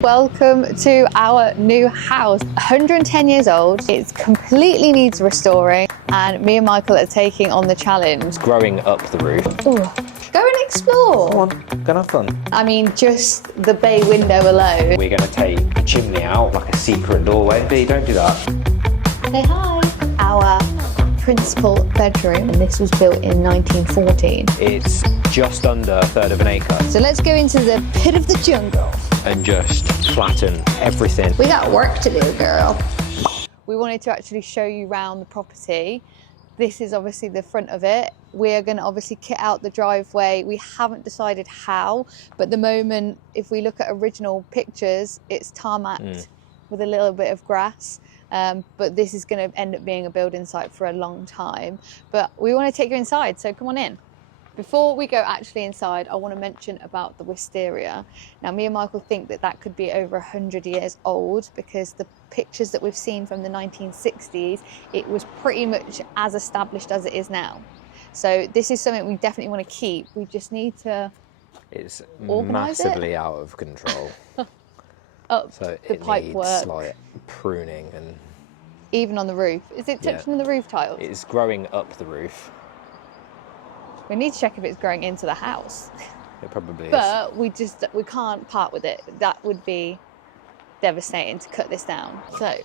Welcome to our new house. 110 years old. It completely needs restoring, and me and Michael are taking on the challenge. It's growing up the roof. Ooh. Go and explore. Come on, go and have fun. I mean, just the bay window alone. We're going to take a chimney out, like a secret doorway. B, don't do that. Say hi. Our principal bedroom, and this was built in 1914. It's just under a third of an acre. So let's go into the pit of the jungle. And just flatten everything. We got work to do, girl. We wanted to actually show you around the property. This is obviously the front of it. We're going to obviously kit out the driveway. We haven't decided how, but at the moment, if we look at original pictures, it's tarmacked with a little bit of grass. But this is going to end up being a building site for a long time. But we want to take you inside, so come on in. Before we go actually inside, I want to mention about the wisteria. Now, me and Michael think that that could be over 100 years old because the pictures that we've seen from the 1960s, it was pretty much as established as it is now. So this is something we definitely want to keep. We just need to It's organise massively out of control. Up So the it pipe needs work. like pruning and... Even on the roof. Is it touching the roof tiles? It's growing up the roof. We need to check if it's growing into the house. It probably is. But we can't part with it. That would be devastating to cut this down. So,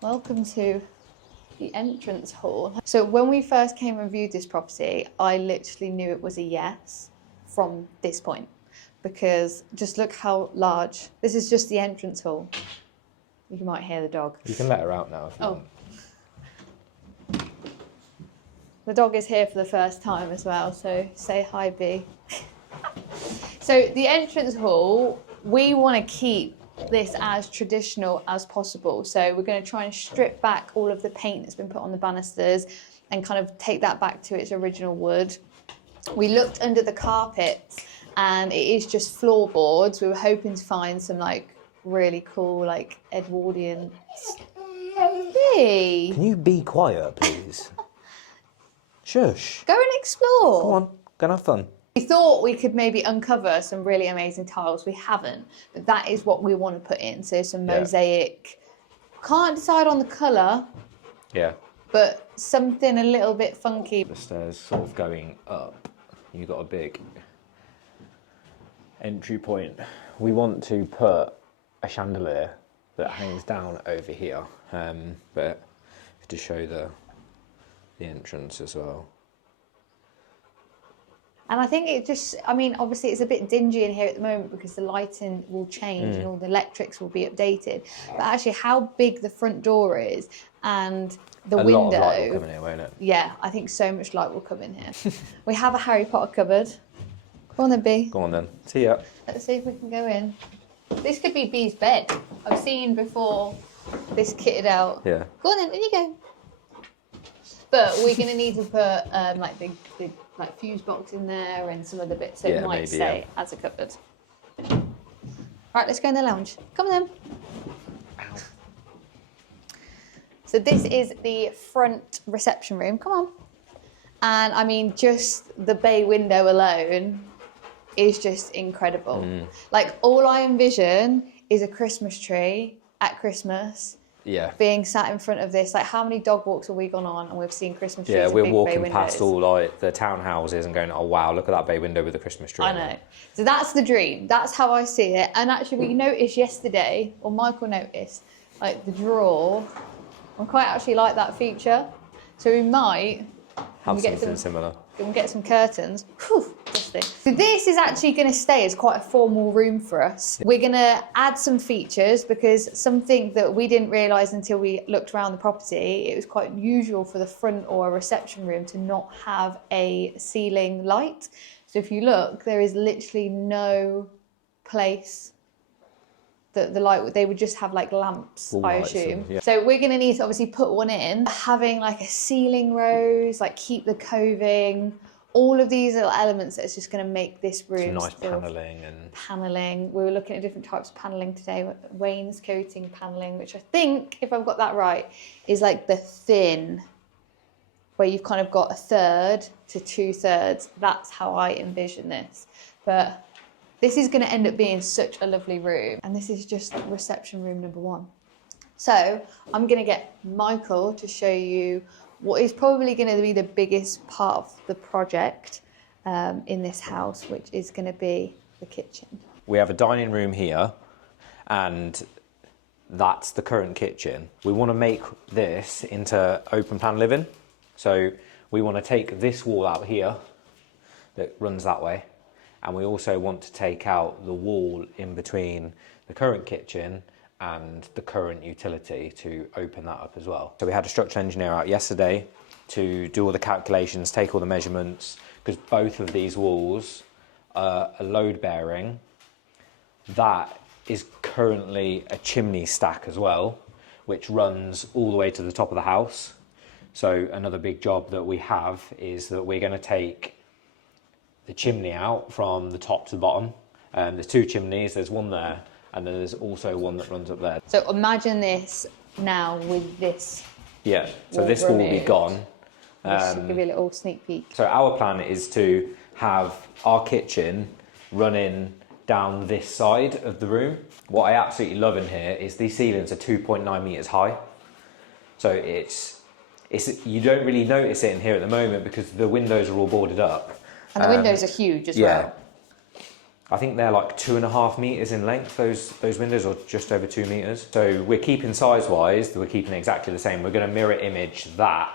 welcome to the entrance hall. So when we first came and viewed this property, I literally knew it was a yes from this point, because just look how large. This is just the entrance hall. You might hear the dog. You can let her out now if you want. The dog is here for the first time as well, so say hi, B. So the entrance hall, we want to keep this as traditional as possible. So we're going to try and strip back all of the paint that's been put on the banisters and kind of take that back to its original wood. We looked under the carpets and it is just floorboards. We were hoping to find some like really cool like Edwardian. Hey. Can you be quiet, please? Shush. Go and explore. Come on, go and have fun. We thought we could maybe uncover some really amazing tiles. We haven't, but that is what we want to put in. So some mosaic. Can't decide on the colour. Yeah. But something a little bit funky. The stairs sort of going up. You've got a big entry point. We want to put a chandelier that hangs down over here, but to show the entrance as well. And I think it just, I mean, obviously it's a bit dingy in here at the moment because the lighting will change and all the electrics will be updated. But actually how big the front door is and the window. A lot of light will come in here, won't it? Yeah, I think so much light will come in here. We have a Harry Potter cupboard. Go on then, B. Go on then. See ya. Let's see if we can go in. This could be B's bed. I've seen before this kitted out. Yeah. Go on then, in you go. But we're going to need to put like big like fuse box in there and some other bits, so it might stay as a cupboard. Right, let's go in the lounge. Come on then. Ow. So this is the front reception room. Come on. And I mean, just the bay window alone is just incredible. Like all I envision is a Christmas tree at Christmas. Yeah. Being sat in front of this, like how many dog walks have we gone on and we've seen Christmas trees? Yeah, and we're big walking bay past windows. all like the townhouses and going, oh wow, look at that bay window with the Christmas tree. I know. So that's the dream. That's how I see it. And actually, we noticed yesterday, or Michael noticed, like the drawer. I quite actually like that feature. So we might have something similar. We'll get some curtains. Whew, dusty. So this is actually going to stay as quite a formal room for us. We're going to add some features because something that we didn't realise until we looked around the property, it was quite unusual for the front or a reception room to not have a ceiling light. So if you look, there is literally no place that the light, they would just have like lamps, I assume. So we're going to need to obviously put one in. Having like a ceiling rose, like keep the coving, all of these little elements that's just going to make this room some nice panelling and paneling. We were looking at different types of paneling today. Wainscoting paneling, which I think, if I've got that right, is like the thin, where you've kind of got 1/3 to 2/3. That's how I envision this. But This is going to end up being such a lovely room, and this is just reception room number 1. So I'm going to get Michael to show you what is probably going to be the biggest part of the project in this house, which is going to be the kitchen. We have a dining room here, and that's the current kitchen. We want to make this into open plan living. So we want to take this wall out here that runs that way, and we also want to take out the wall in between the current kitchen and the current utility to open that up as well. So we had a structural engineer out yesterday to do all the calculations, take all the measurements, because both of these walls are load bearing. That is currently a chimney stack as well, which runs all the way to the top of the house. So another big job that we have is that we're going to take the chimney out from the top to the bottom. There's 2 chimneys, there's one there, and then there's also one that runs up there. So imagine this now with this. Yeah, so this will be gone. Just to give you a little sneak peek. So our plan is to have our kitchen running down this side of the room. What I absolutely love in here is these ceilings are 2.9 meters high. So it's you don't really notice it in here at the moment because the windows are all boarded up. And the windows are huge as well. I think they're like 2.5 meters in length, those windows, or just over 2 meters. So we're keeping size-wise, we're keeping it exactly the same. We're going to mirror image that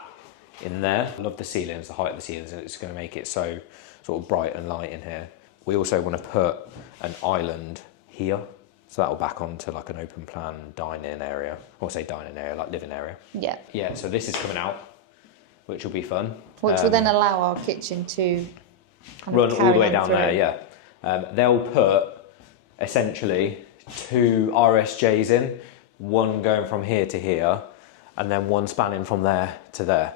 in there. I love the ceilings, the height of the ceilings, and it's going to make it so sort of bright and light in here. We also want to put an island here, so that will back onto like an open plan dining area, or say dining area, like living area. Yeah. Yeah, so this is coming out, which will be fun. Which will then allow our kitchen to kind run of all the way on down through. there, yeah. They'll put essentially 2 RSJs in, one going from here to here, and then one spanning from there to there.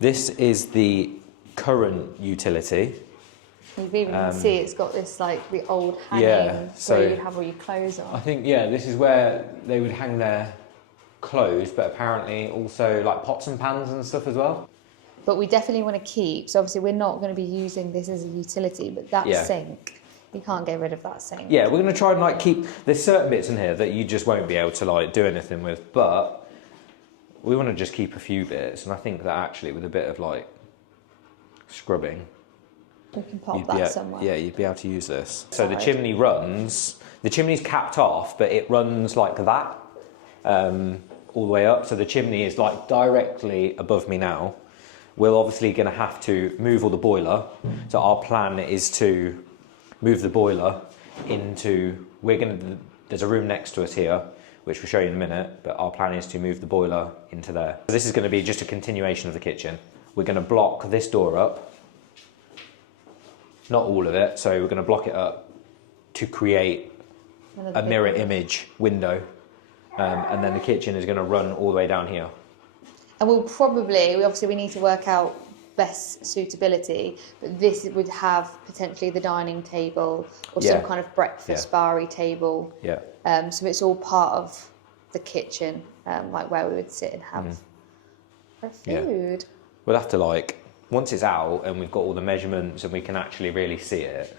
This is the current utility. You can see it's got this like the old hanging where you have all your clothes on. I think, yeah, this is where they would hang their clothes, but apparently also like pots and pans and stuff as well. But we definitely want to keep, so obviously we're not going to be using this as a utility, but that sink, you can't get rid of that sink. Yeah, we're going to try and like keep, there's certain bits in here that you just won't be able to like do anything with, but we want to just keep a few bits, and I think that actually with a bit of like scrubbing, we can pop that somewhere. Yeah, you'd be able to use this. So the chimney runs, the chimney's capped off, but it runs like that all the way up. So the chimney is like directly above me now. We're obviously going to have to move all the boiler. So our plan is to move the boiler into, there's a room next to us here, which we'll show you in a minute, but our plan is to move the boiler into there. So this is going to be just a continuation of the kitchen. We're going to block this door up. Not all of it, so we're going to block it up to create a mirror image window, and then the kitchen is going to run all the way down here. And we'll probably, we need to work out best suitability, but this would have potentially the dining table or some kind of breakfast bar-y table. Yeah. So it's all part of the kitchen, like where we would sit and have our food. We'll have to like, once it's out and we've got all the measurements and we can actually really see it,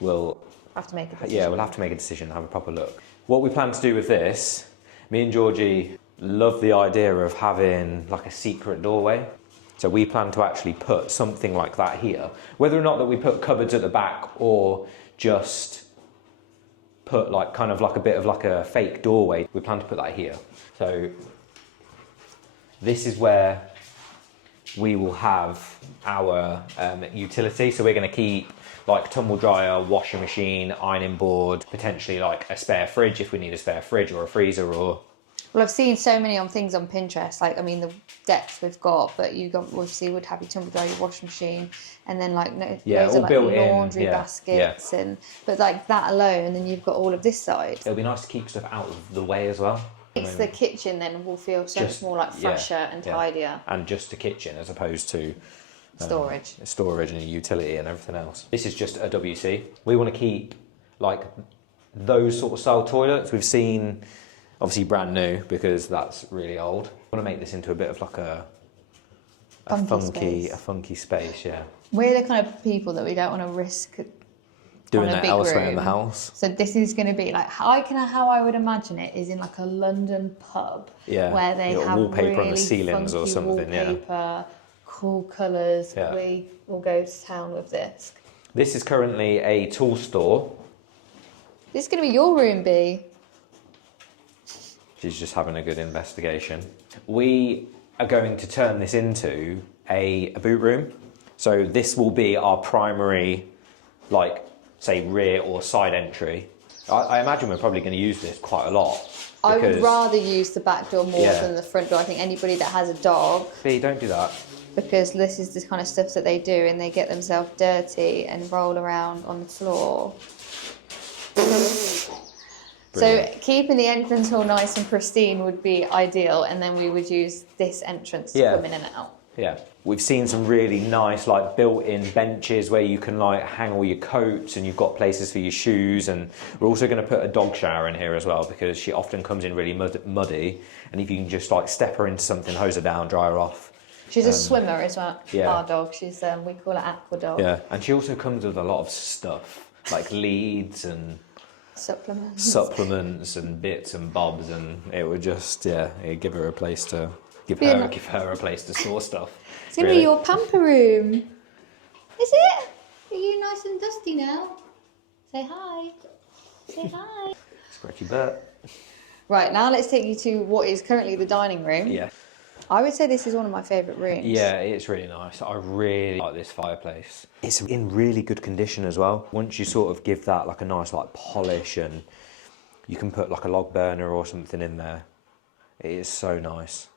we'll have to make a decision. Yeah, we'll have to make a decision, have a proper look. What we plan to do with this, me and Georgie love the idea of having like a secret doorway. So we plan to actually put something like that here. Whether or not that we put cupboards at the back or just put like kind of like a bit of like a fake doorway, we plan to put that here. So this is where we will have our utility. So we're going to keep like tumble dryer, washing machine, ironing board, potentially like a spare fridge if we need a spare fridge or a freezer or... Well, I've seen so many things on Pinterest, like, I mean, the depth we've got, but you obviously would have your tumble dryer, your washing machine, and then like loads of like laundry baskets, but like that alone, then you've got all of this side. It'll be nice to keep stuff out of the way as well. It's the kitchen then will feel so much more like fresher and tidier. And just a kitchen as opposed to storage and a utility and everything else. This is just a WC. We want to keep like those sort of style toilets. We've seen obviously brand new because that's really old. I want to make this into a bit of like a funky space, yeah. We're the kind of people that we don't want to risk doing on a that big elsewhere in the room. house. So this is going to be like how I would imagine it is in like a London pub, where they have wallpaper really on the ceilings funky or something. wallpaper, cool colours. Yeah. We will go to town with this. This is currently a tool store. This is going to be your room, B. She's just having a good investigation. We are going to turn this into a boot room. So this will be our primary, like, say, rear or side entry. I imagine we're probably going to use this quite a lot. I would rather use the back door more than the front door. I think anybody that has a dog... B, don't do that. Because this is the kind of stuff that they do, and they get themselves dirty and roll around on the floor. So keeping the entrance hall nice and pristine would be ideal, and then we would use this entrance to come in and out. Yeah, we've seen some really nice like built-in benches where you can like hang all your coats, and you've got places for your shoes, and we're also going to put a dog shower in here as well, because she often comes in really muddy, and if you can just like step her into something, hose her down, dry her off. She's a swimmer as well, our dog. She's we call her Aqua Dog. Yeah, and she also comes with a lot of stuff, like leads and supplements and bits and bobs, and it would just it'd give her a place to give her a place to store stuff. It's gonna be your pamper room. Is it? Are you nice and dusty now? Say hi. Say hi. Scratchy butt. Right, now let's take you to what is currently the dining room. Yeah. I would say this is one of my favourite rooms. Yeah, it's really nice. I really like this fireplace. It's in really good condition as well. Once you sort of give that like a nice like polish, and you can put like a log burner or something in there, it is so nice.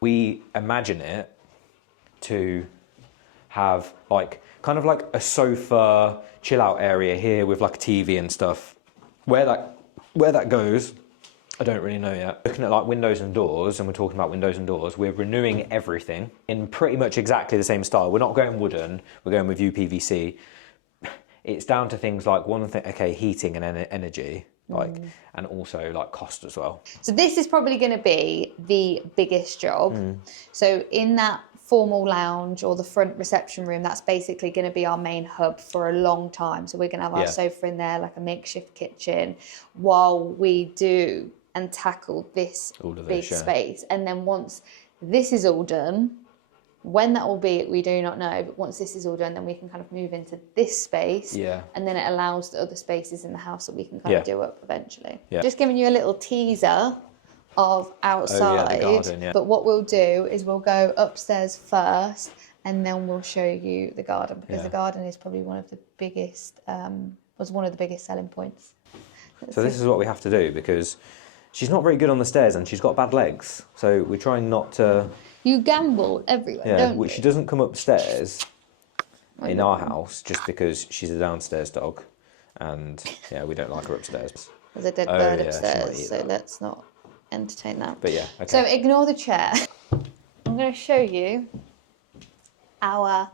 We imagine it to have like kind of like a sofa chill out area here with like a TV and stuff. Where that goes, I don't really know yet. Looking at like windows and doors, and we're talking about windows and doors, we're renewing everything in pretty much exactly the same style. We're not going wooden, we're going with UPVC. It's down to things like heating and energy, and also like cost as well. So this is probably going to be the biggest job. So in that formal lounge or the front reception room, that's basically going to be our main hub for a long time. So we're going to have our sofa in there, like a makeshift kitchen, while we do and tackle this big space. And then once this is all done, when that will be, we do not know, but once this is all done, then we can kind of move into this space, and then it allows the other spaces in the house that we can kind of do up eventually. Just giving you a little teaser of outside, the garden, but what we'll do is we'll go upstairs first, and then we'll show you the garden, because the garden is probably one of the biggest, was one of the biggest selling points. So this is what we have to do, because she's not very good on the stairs and she's got bad legs, so we're trying not to... You gamble everywhere, don't you? She doesn't come upstairs in our house just because she's a downstairs dog, and we don't like her upstairs. There's a dead bird upstairs, so let's not entertain that. But okay. So ignore the chair. I'm going to show you our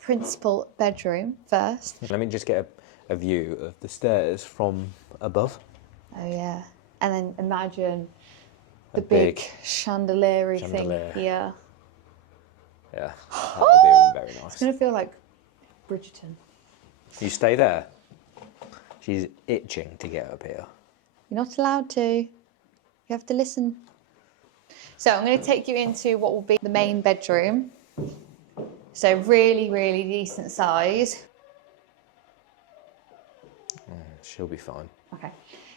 principal bedroom first. Let me just get a view of the stairs from above. Oh yeah. And then imagine the big chandelier thing here. Yeah, that would be very nice. It's going to feel like Bridgerton. You stay there. She's itching to get up here. You're not allowed to. You have to listen. So I'm going to take you into what will be the main bedroom. So really, really decent size. She'll be fine. Okay.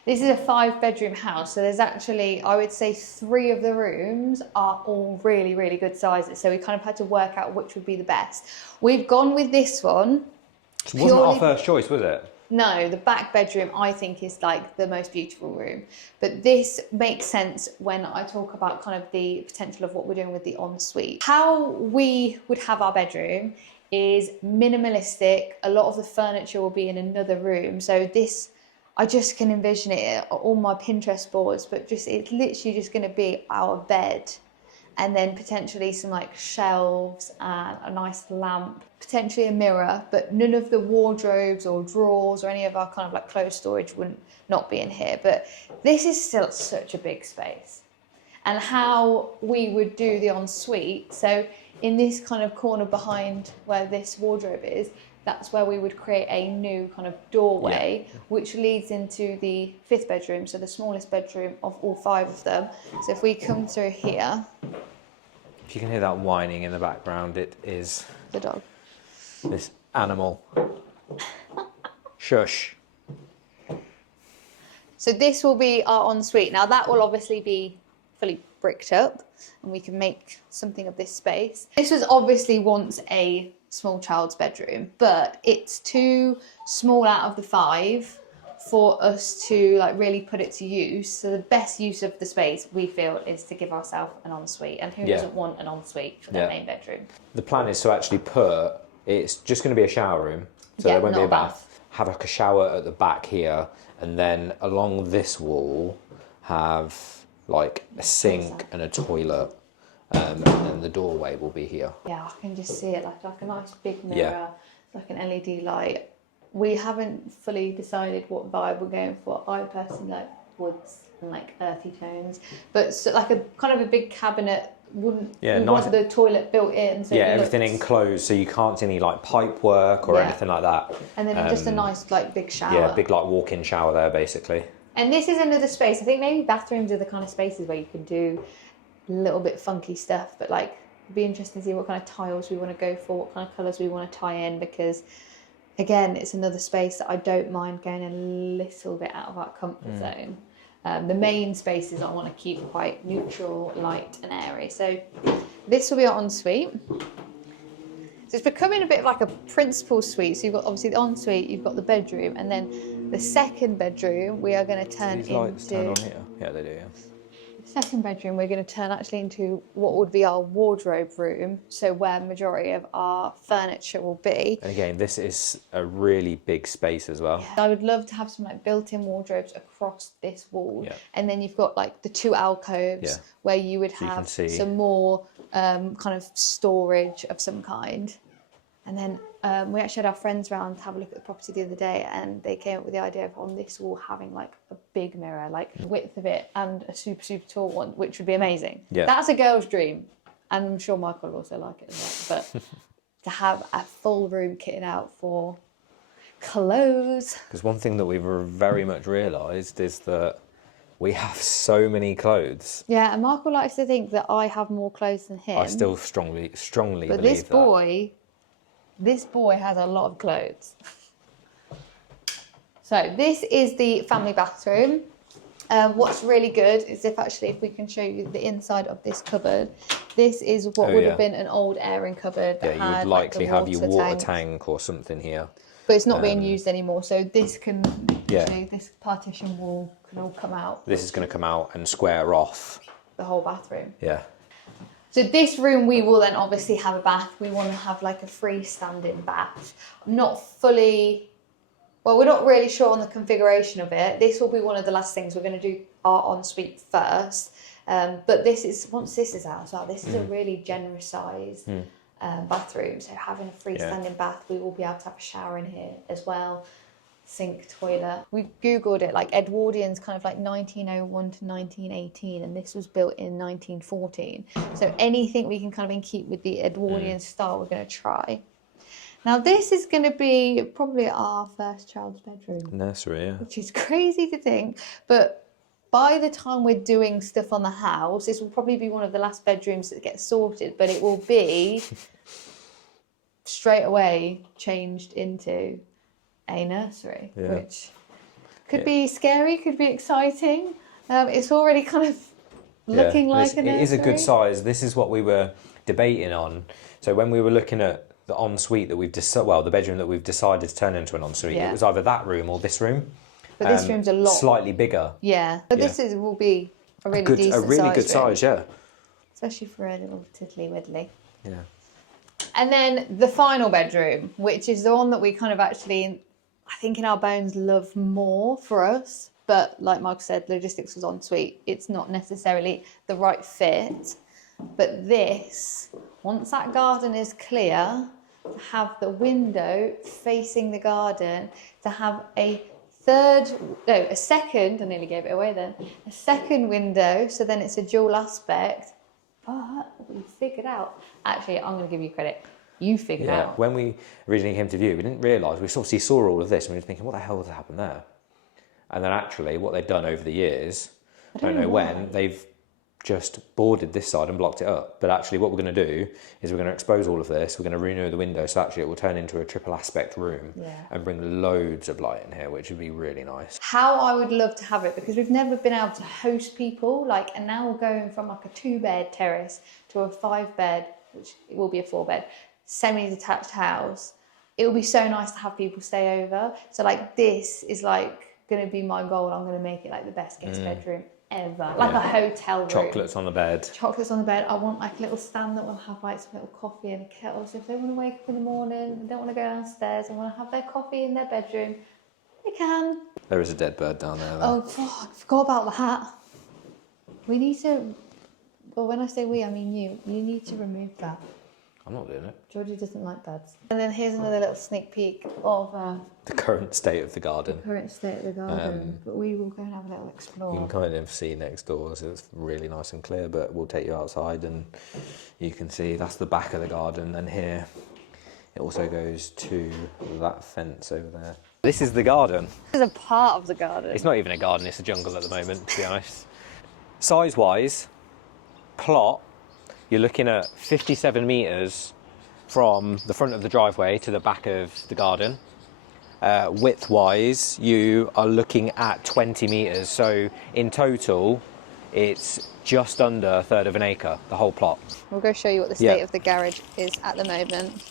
This is a 5-bedroom house, so there's actually, I would say, 3 of the rooms are all really, really good sizes. So we kind of had to work out which would be the best. We've gone with this one. It wasn't our first choice, was it? No, the back bedroom I think is like the most beautiful room. But this makes sense when I talk about kind of the potential of what we're doing with the ensuite. How we would have our bedroom is minimalistic. A lot of the furniture will be in another room. So this, I just can envision it on my Pinterest boards, but just it's literally just going to be our bed, and then potentially some like shelves and a nice lamp, potentially a mirror, but none of the wardrobes or drawers or any of our kind of like clothes storage wouldn't not be in here. But this is still such a big space. And how we would do the ensuite, so in this kind of corner behind where this wardrobe is, that's where we would create a new kind of doorway, which leads into the 5th bedroom, so the smallest bedroom of all 5 of them. So if we come through here, if you can hear that whining in the background, it is the dog. This animal. Shush. So this will be our ensuite. Now that will obviously be fully bricked up, and we can make something of this space. This was obviously once a small child's bedroom, but it's too small out of the 5 for us to like really put it to use. So the best use of the space, we feel, is to give ourselves an ensuite. And who doesn't want an ensuite for their main bedroom? The plan is to actually put, it's just going to be a shower room, so there won't be a bath. Have like a shower at the back here, and then along this wall have like a sink and a toilet. And then the doorway will be here. Yeah, I can just see it like a nice big mirror, like an LED light. We haven't fully decided what vibe we're going for. I personally like woods and like earthy tones, but so like a kind of a big cabinet wouldn't. We want the toilet built in. So everything enclosed, so you can't see any like pipe work or anything like that. And then just a nice like big shower. Yeah, big like walk-in shower there basically. And this is another space. I think maybe bathrooms are the kind of spaces where you can do a little bit funky stuff, but like it'd be interesting to see what kind of tiles we want to go for, what kind of colours we want to tie in, because again, it's another space that I don't mind going a little bit out of our comfort zone. The main spaces I want to keep quite neutral, light and airy. So this will be our ensuite. So it's becoming a bit like a principal suite. So you've got obviously the ensuite, you've got the bedroom, and then the 2nd bedroom we are going to turn into... lights turn on here? Yeah, they do, yeah. Second bedroom we're going to turn actually into what would be our wardrobe room, so where majority of our furniture will be. And again, this is a really big space as well. I would love to have some like built-in wardrobes across this wall, and then you've got like the 2 alcoves where you would have some more kind of storage of some kind. And then we actually had our friends round to have a look at the property the other day, and they came up with the idea of on this wall having like a big mirror, like the width of it, and a super, super tall one, which would be amazing. Yeah. That's a girl's dream. And I'm sure Michael will also like it as well. But to have a full room kitted out for clothes. Because one thing that we've very much realised is that we have so many clothes. Yeah, and Michael likes to think that I have more clothes than him. I still strongly believe that. But this boy has a lot of clothes. So this is the family bathroom. What's really good is if we can show you the inside of this cupboard. This is what would have been an old airing cupboard. That you would likely have your water tank or something here. But it's not being used anymore, so this can, this partition wall can all come out. This is going to come out and square off the whole bathroom. Yeah. So this room, we will then obviously have a bath. We want to have like a freestanding bath. We're not really sure on the configuration of it. This will be one of the last things. We're going to do our ensuite first. But once this is out as well, this is a really generous size bathroom. So having a freestanding bath, we will be able to have a shower in here as well. Sink, toilet. We googled it, like Edwardian's kind of like 1901 to 1918, and this was built in 1914. So anything we can kind of keep with the Edwardian style, we're going to try. Now this is going to be probably our first child's bedroom. Nursery, yeah. Which is crazy to think, but by the time we're doing stuff on the house, this will probably be one of the last bedrooms that gets sorted, but it will be straight away changed into a nursery, which could be scary, could be exciting. It's already kind of looking like a nursery. It is a good size. This is what we were debating on. So when we were looking at the ensuite that the bedroom that we've decided to turn into an ensuite, it was either that room or this room. But this room's a lot slightly bigger. Yeah, but this will be a really decent size. A really good room. size, yeah. Especially for a little tiddly widdly. Yeah. And then the final bedroom, which is the one that we kind of actually, I think in our bones, love more for us. But like Mark said, logistics was ensuite. It's not necessarily the right fit. But this, once that garden is clear, to have the window facing the garden, to have a second, I nearly gave it away then, a second window, so then it's a dual aspect. But we figured out, actually, I'm going to give you credit. you figured Yeah, out. when we originally came to view, we didn't realise, we obviously saw all of this and we were thinking, what the hell has happened there? And then actually what they've done over the years, I don't know when, they've just boarded this side and blocked it up. But actually what we're going to do is we're going to expose all of this, we're going to renew the window, so actually it will turn into a triple aspect room and bring loads of light in here, which would be really nice. How I would love to have it, because we've never been able to host people, like, and now we're going from like a 2-bed terrace to a 5-bed, which it will be a 4-bed, semi-detached house. It will be so nice to have people stay over. So like this is like going to be my goal. I'm going to make it like the best guest bedroom ever, like a hotel room. Chocolates on the bed. Chocolates on the bed. I want like a little stand that will have like some little coffee and a kettle. So if they want to wake up in the morning and don't want to go downstairs and want to have their coffee in their bedroom, they can. There is a dead bird down there though. Oh, fuck, I forgot about that. We need to, well, when I say we, I mean you. You need to remove that. I'm not doing it. Georgie doesn't like birds. And then here's another little sneak peek of The current state of the garden. current state of the garden. But we will go and have a little explore. You can kind of see next door, so it's really nice and clear, but we'll take you outside and you can see that's the back of the garden, and here it also goes to that fence over there. This is the garden. This is a part of the garden. It's not even a garden, it's a jungle at the moment, to be honest. Size-wise, plot, you're looking at 57 metres from the front of the driveway to the back of the garden. Width-wise, you are looking at 20 metres. So in total, it's just under a third of an acre, the whole plot. We'll go show you what the state of the garage is at the moment.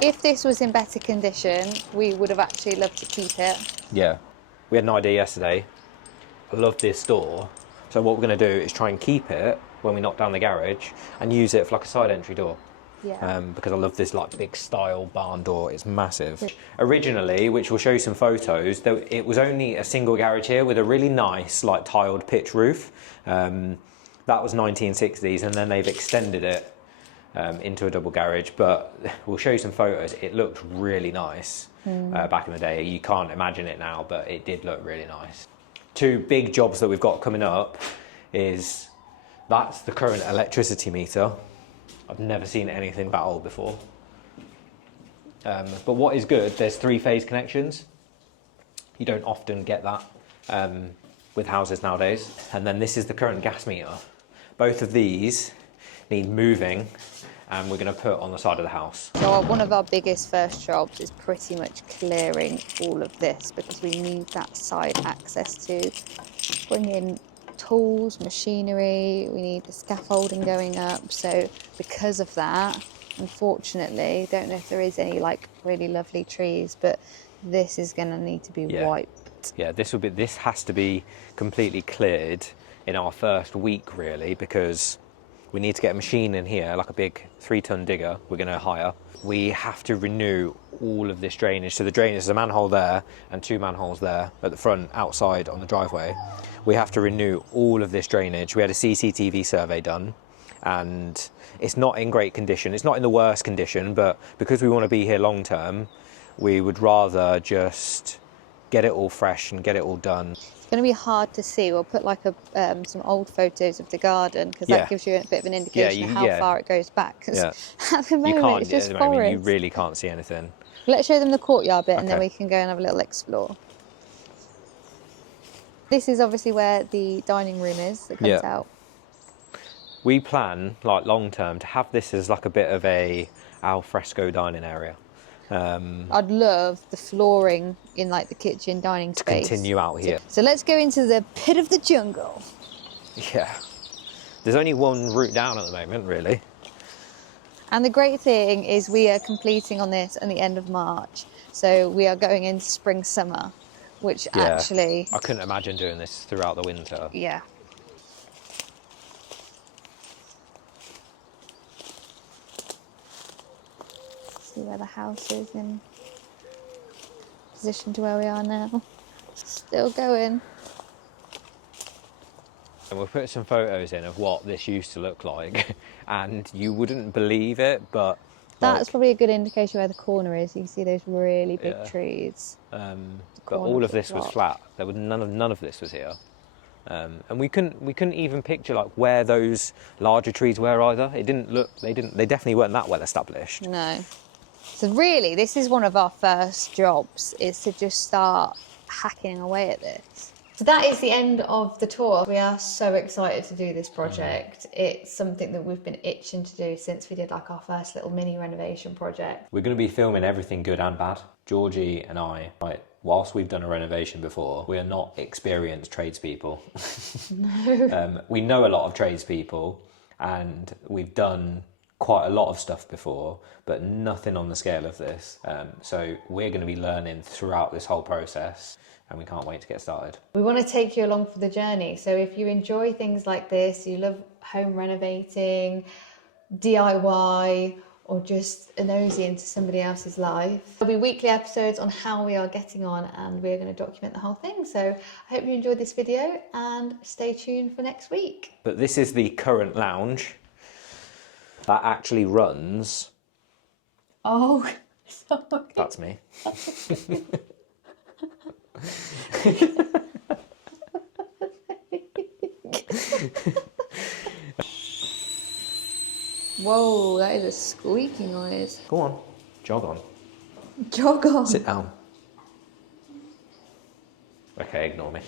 If this was in better condition, we would have actually loved to keep it. Yeah. We had an idea yesterday. I love this door. So what we're going to do is try and keep it when we knock down the garage and use it for like a side entry door. Yeah. Because I love this like big style barn door. It's massive. Originally, which we'll show you some photos, it was only a single garage here with a really nice like tiled pitch roof. That was 1960s, and then they've extended it into a double garage. But we'll show you some photos. It looked really nice back in the day. You can't imagine it now, but it did look really nice. Two big jobs that we've got coming up is that's the current electricity meter. I've never seen anything that old before. But what is good, there's 3-phase connections. You don't often get that with houses nowadays. And then this is the current gas meter. Both of these need moving, and we're going to put on the side of the house. So one of our biggest first jobs is pretty much clearing all of this, because we need that side access to bring in tools, machinery, we need the scaffolding going up. So because of that, unfortunately, don't know if there is any like really lovely trees, but this is going to need to be wiped. Yeah, this has to be completely cleared in our first week really, because we need to get a machine in here, like a big 3-ton digger we're going to hire. We have to renew all of this drainage. So the drainage is a manhole there and 2 manholes there at the front, outside on the driveway. We have to renew all of this drainage. We had a CCTV survey done and it's not in great condition. It's not in the worst condition, but because we want to be here long term, we would rather just get it all fresh and get it all done. It's going to be hard to see. We'll put like some old photos of the garden, because that gives you a bit of an indication of how far it goes back. Because at the moment it's just forest. You really can't see anything. Let's show them the courtyard bit and then we can go and have a little explore. This is obviously where the dining room is that comes out. We plan, like long term, to have this as like a bit of a al fresco dining area. I'd love the flooring in like the kitchen dining space. Continue out here. So let's go into the pit of the jungle. Yeah. There's only one route down at the moment, really. And the great thing is we are completing on this at the end of March. So we are going into spring, summer, which actually... I couldn't imagine doing this throughout the winter. Yeah. See where the house is in position to where we are now. Still going. And we'll put some photos in of what this used to look like, and you wouldn't believe it, but... That's probably a good indication where the corner is. You can see those really big trees. But all of this was flat. There was none of this was here. And we couldn't even picture like where those larger trees were either. They definitely weren't that well established. No. So really, this is one of our first jobs, is to just start hacking away at this. So that is the end of the tour. We are so excited to do this project. It's something that we've been itching to do since we did like our first little mini renovation project. We're going to be filming everything good and bad. Georgie and I, like, whilst we've done a renovation before, we are not experienced tradespeople. No. We know a lot of tradespeople, and we've done quite a lot of stuff before, but nothing on the scale of this. So we're going to be learning throughout this whole process, and we can't wait to get started. We want to take you along for the journey. So if you enjoy things like this, you love home renovating, DIY, or just a nosy into somebody else's life, there'll be weekly episodes on how we are getting on, and we're going to document the whole thing. So I hope you enjoyed this video, and stay tuned for next week. But this is the current lounge that actually runs. Oh, sorry. That's me. Whoa, that is a squeaky noise. Go on, jog on. Jog on. Sit down. Okay, ignore me.